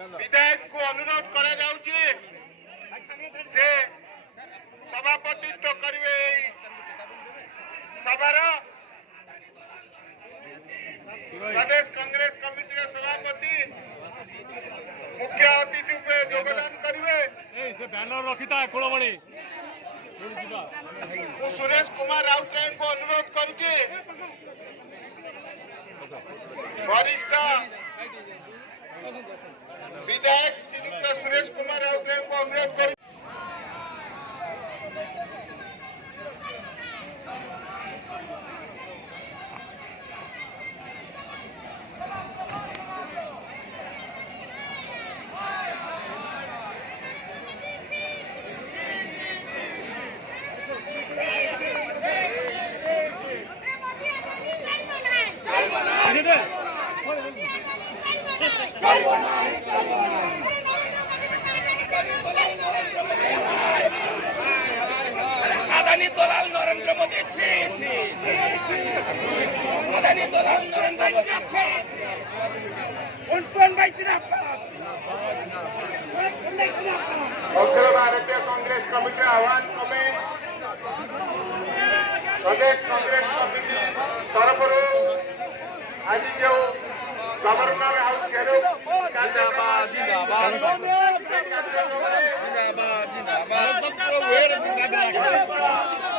विधायक को अनुरोध करा जाउची से सभापतित्व करिवे सभार प्रदेश कांग्रेस कमिटी सभापति मुख्य अतिथि रूपे योगदान करिवे से बैनर रखिता कुलमणि सुरेश कुमार राउतराय को अनुरोध करुचे वरिष्ठ विधायक श्रीयुक्त सुरेश कुमार राउतराय को अनुरोध कर अदानी दलाल नरेंद्र मोदी अदानी दलाल नरेंद्र मोदी अखिल भारतीय कांग्रेस कमिटी आह्वान क्रमे प्रदेश कांग्रेस कमिटी तरफ आज जो गवर्नर हाउस घेराव जिंदाबाद जिंदाबाद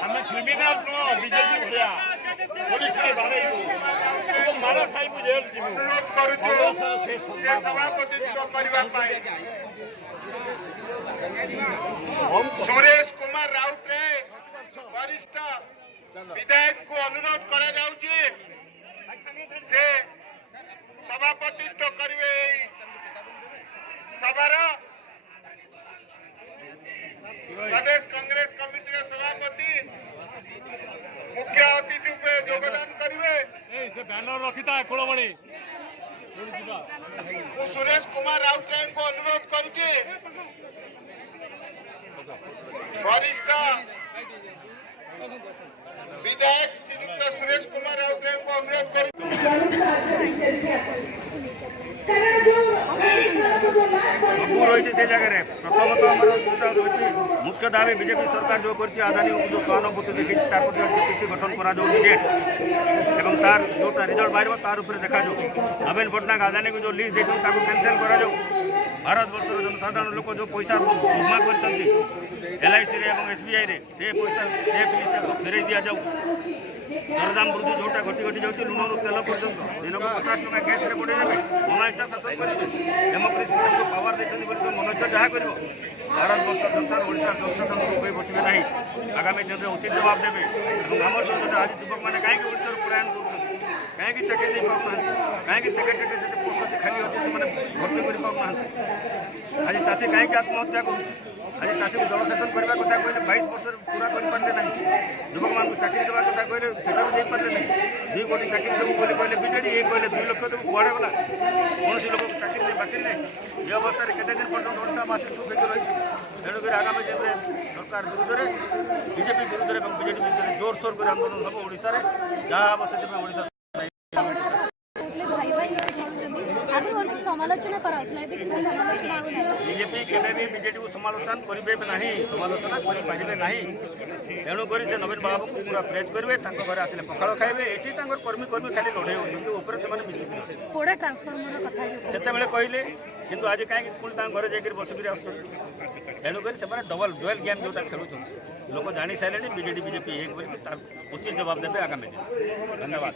हमें क्रिमिनल नो बीजेपी भरिया पुलिस रे बाड़ाइबो एवं मार खाइबो जेल जिमु अनुरोध करूछु से सभापतित्व करबा पाए सुरेश कुमार राउतराय वरिष्ठ विधायक को अनुरोध करा जाउची से सभापतित्व करिवे सभार प्रदेश कांग्रेस कमिटी सभापति मुख्य अतिथि रूपे योगदान करिवे से बैनर रखिता कुलमणि सुरेश कुमार राउतराय को अनुरोध करुचे वरिष्ठ विधायक श्रीयुक्त सुरेश कुमार राउतराय को अनुरोध कर सबू रही से जगह प्रथमतः आम रही मुख्य दाबी बीजेपी सरकार जो कर अदानी जो सहानुभूति देखी जेपीसी गठन करा तार जोटा रिजल्ट बाहर तार उपर देखा नवीन पट्टनायक अदानी को जो लिस्ट देखते कैंसल करा भारत वर्ष जनसाधारण लोक जो पैसा जमा कर LIC SBI रे से पैसा से फेर दि जाऊ दरदाम वृद्धि जोटा घटी घटी जाऊँगी लुण तेल पर्यटन दिन को 50 टका गैस रे बढ़ेदेवे मन इच्छा शासन करेंगे डेमोक्रेसी को पावर देते मन इच्छा जहाँ कर भारत वर्ष जनसाधारण ओडिशा जनसाधारण उभे बसबे ना आगामी दिन में उचित जवाब देवे आम जो आज युवक मैंने कहीं ओडिशा पलायन कर कहीं चाकरी दे पाना कहीं सेक्रेटेरिएट जिते पोस्ट अच्छे खाली अच्छे से भर्ती कर पाना आज चाषी कहीं आत्महत्या कर आज चाषी को जलसेचन करने कथा कहले 22 वर्ष पूरा करें ना युवक मान चाकरी देवा कथा कहले से भी पारे ना 2 कोटी चाकरी देव बोली कहले बीजेडी ये कहले 2 लाख देव कुआड़े गला कौन लोक चाकरी दे बाकी नहीं ये अवस्था केते दिन पर्यटन ओडावासी सुखी रही तेणुक आगामी दिन में सरकार विरुद्ध में बीजेपी विरुद्ध और बीजेडी विरुद्ध जोरसोर कर आंदोलन हम ओडिशा रे जहाँ हम से ओडिशा बीजेपी केवे भी बीजेडी को समालोचना करेंगे ना समालोचना करें ना तेणुक से नवीन बाबू को पूरा प्रेज करेंगे घर आसे पखाड़ खाइबे ये कर्मी कर्मी खाली लड़े होते मिसिक से कहले किंतु आज कहीं पुणी घर जाकर बसिक तेणुक से डबल डुएल गेम जोटा खेलुं लोक जानी सारे बीजेडी बीजेपी एक उचित जवाब देवे आगामी दिन धन्यवाद।